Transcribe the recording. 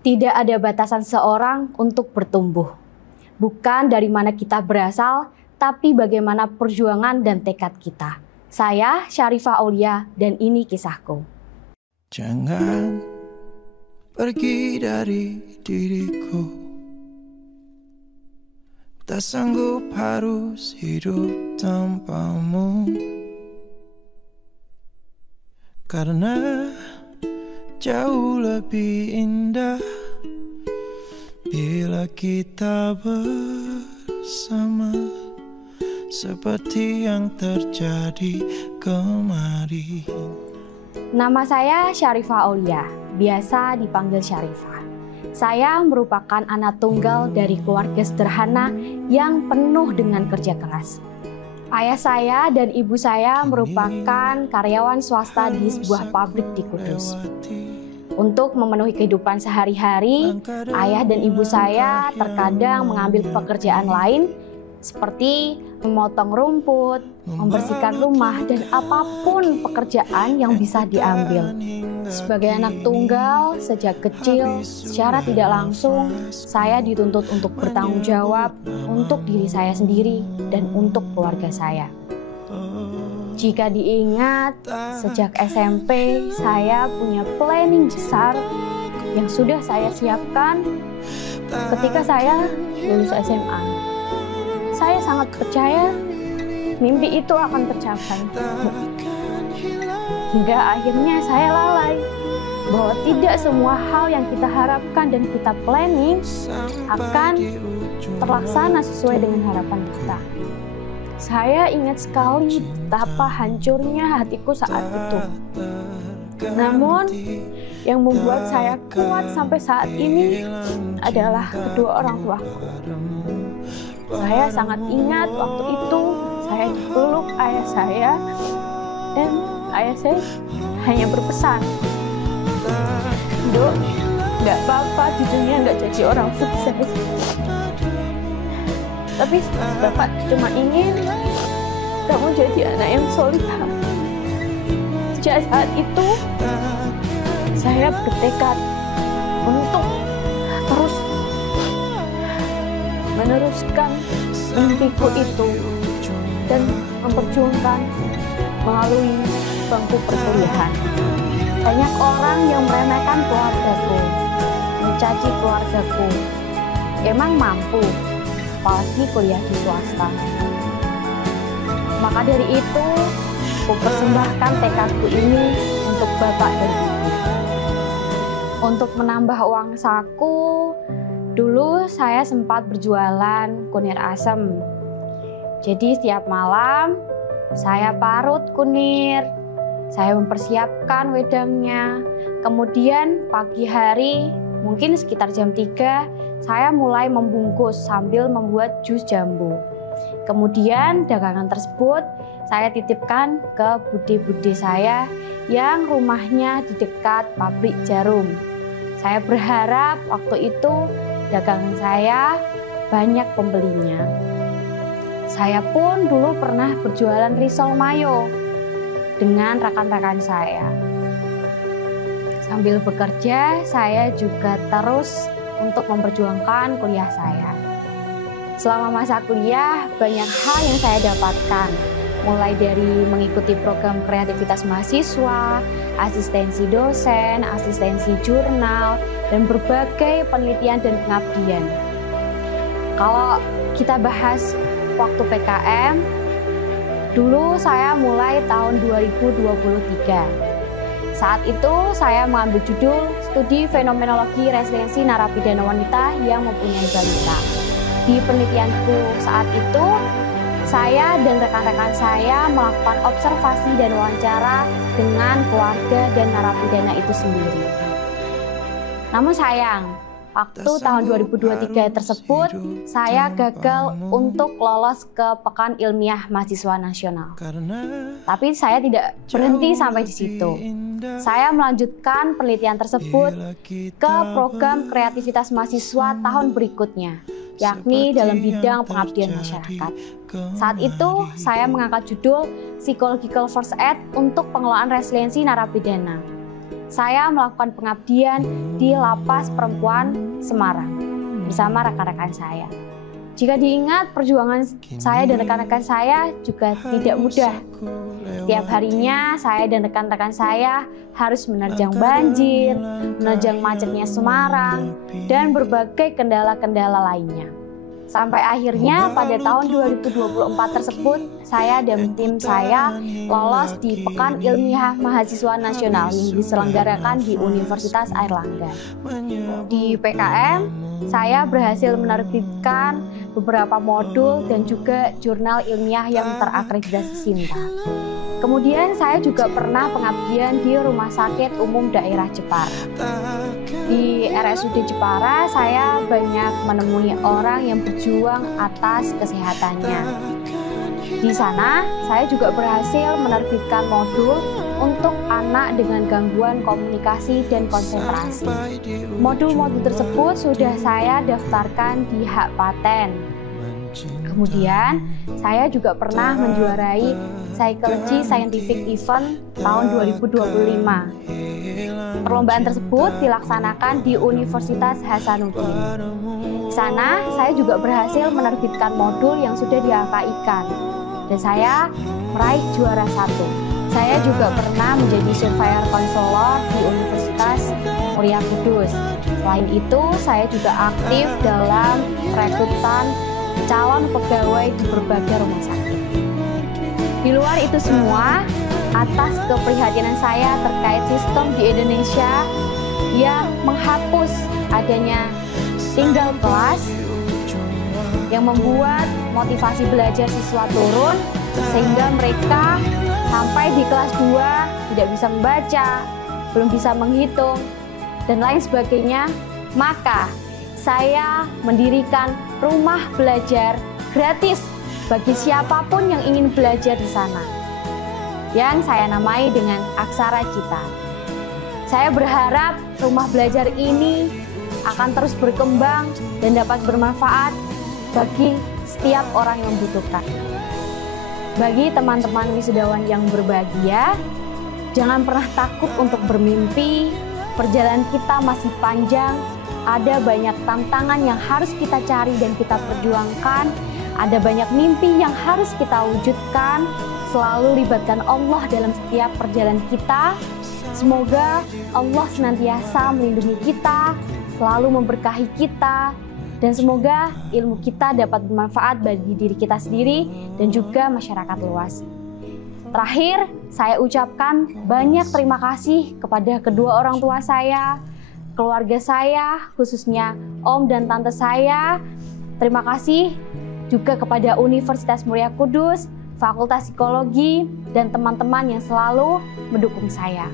Tidak ada batasan seorang untuk bertumbuh. Bukan dari mana kita berasal, tapi bagaimana perjuangan dan tekad kita. Saya Syarifah Aulia dan ini kisahku. Jangan pergi dari diriku. Tak sanggup harus hidup tanpamu. Karena jauh lebih indah bila kita bersama, seperti yang terjadi kemarin. Nama saya Syarifah Aulia, biasa dipanggil Syarifah. Saya merupakan anak tunggal dari keluarga sederhana yang penuh dengan kerja keras. Ayah saya dan ibu saya merupakan karyawan swasta di sebuah pabrik di Kudus. Untuk memenuhi kehidupan sehari-hari, ayah dan ibu saya terkadang mengambil pekerjaan lain seperti memotong rumput, membersihkan rumah, dan apapun pekerjaan yang bisa diambil. Sebagai anak tunggal, sejak kecil, secara tidak langsung, saya dituntut untuk bertanggung jawab untuk diri saya sendiri dan untuk keluarga saya. Jika diingat, sejak SMP, saya punya planning besar yang sudah saya siapkan ketika saya lulus SMA. Saya sangat percaya mimpi itu akan tercapai. Hingga akhirnya saya lalai bahwa tidak semua hal yang kita harapkan dan kita planning akan terlaksana sesuai dengan harapan kita. Saya ingat sekali betapa hancurnya hatiku saat itu. Namun, yang membuat saya kuat sampai saat ini adalah kedua orang tuaku. Saya sangat ingat waktu itu saya dipeluk ayah saya dan ayah saya hanya berpesan, "Dok, nggak apa-apa di dunia nggak jadi orang sukses. Tapi Bapak cuma ingin kamu jadi anak yang solihah." Sejak saat itu saya bertekad untuk terus meneruskan mimpiku itu dan memperjuangkan melalui bangku perkuliahan. Banyak orang yang meremehkan keluargaku, mencaci keluargaku. Emang mampu, apalagi kuliah di swasta. Maka dari itu, aku persembahkan tekadku ini untuk Bapak dan Ibu. Untuk menambah uang saku, dulu saya sempat berjualan kunir asem. Jadi setiap malam saya parut kunir, saya mempersiapkan wedangnya. Kemudian pagi hari, mungkin sekitar jam 3, saya mulai membungkus sambil membuat jus jambu. Kemudian dagangan tersebut saya titipkan ke bude-bude saya yang rumahnya di dekat pabrik jarum. Saya berharap waktu itu dagangan saya banyak pembelinya. Saya pun dulu pernah berjualan risol mayo dengan rekan-rekan saya. Sambil bekerja, saya juga terus untuk memperjuangkan kuliah saya. Selama masa kuliah, banyak hal yang saya dapatkan. Mulai dari mengikuti program kreativitas mahasiswa, asistensi dosen, asistensi jurnal, dan berbagai penelitian dan pengabdian. Kalau kita bahas waktu PKM, dulu saya mulai tahun 2023. Saat itu saya mengambil judul Studi Fenomenologi Resiliensi Narapidana Wanita yang Mempunyai Balita. Di penelitianku saat itu, saya dan rekan-rekan saya melakukan observasi dan wawancara dengan keluarga dan narapidana itu sendiri. Namun sayang, waktu tahun 2023 tersebut, saya gagal untuk lolos ke Pekan Ilmiah Mahasiswa Nasional. Tapi saya tidak berhenti sampai di situ. Saya melanjutkan penelitian tersebut ke program kreativitas mahasiswa tahun berikutnya, yakni dalam bidang pengabdian masyarakat. Saat itu, saya mengangkat judul Psychological First Aid untuk Pengelolaan Resiliensi Narapidana. saya melakukan pengabdian di Lapas Perempuan Semarang bersama rekan-rekan saya. Jika diingat, perjuangan saya dan rekan-rekan saya juga tidak mudah. Tiap harinya saya dan rekan-rekan saya harus menerjang banjir, menerjang macetnya Semarang, dan berbagai kendala-kendala lainnya. Sampai akhirnya pada tahun 2024 tersebut, saya dan tim saya lolos di Pekan Ilmiah Mahasiswa Nasional yang diselenggarakan di Universitas Airlangga. Di PKM, saya berhasil menerbitkan beberapa modul dan juga jurnal ilmiah yang terakreditasi SINTA. Kemudian saya juga pernah pengabdian di Rumah Sakit Umum Daerah Jepara. Di RSUD Jepara, saya banyak menemui orang yang berjuang atas kesehatannya. Di sana, saya juga berhasil menerbitkan modul untuk anak dengan gangguan komunikasi dan konsentrasi. Modul-modul tersebut sudah saya daftarkan di hak paten. Kemudian, saya juga pernah menjuarai Psychology Scientific Event tahun 2025. Perlombaan tersebut dilaksanakan di Universitas Hasanuddin. Di sana, saya juga berhasil menerbitkan modul yang sudah di-HKI-kan. Dan saya meraih juara 1. Saya juga pernah menjadi surveyor konselor di Universitas Muria Kudus. Selain itu, saya juga aktif dalam rekrutan calon pegawai di berbagai rumah sakit. Di luar itu semua, atas keprihatinan saya terkait sistem di Indonesia yang menghapus adanya single kelas yang membuat motivasi belajar siswa turun sehingga mereka sampai di kelas 2 tidak bisa membaca, belum bisa menghitung, dan lain sebagainya. Maka saya mendirikan rumah belajar gratis bagi siapapun yang ingin belajar di sana, yang saya namai dengan Aksara Cita. Saya berharap rumah belajar ini akan terus berkembang dan dapat bermanfaat bagi setiap orang yang membutuhkan. Bagi teman-teman wisudawan yang berbahagia, jangan pernah takut untuk bermimpi. Perjalanan kita masih panjang, ada banyak tantangan yang harus kita cari dan kita perjuangkan. Ada banyak mimpi yang harus kita wujudkan. Selalu libatkan Allah dalam setiap perjalanan kita. Semoga Allah senantiasa melindungi kita, selalu memberkahi kita, dan semoga ilmu kita dapat bermanfaat bagi diri kita sendiri dan juga masyarakat luas. Terakhir, saya ucapkan banyak terima kasih kepada kedua orang tua saya, keluarga saya, khususnya om dan tante saya. Terima kasih juga kepada Universitas Muria Kudus, Fakultas Psikologi, dan teman-teman yang selalu mendukung saya.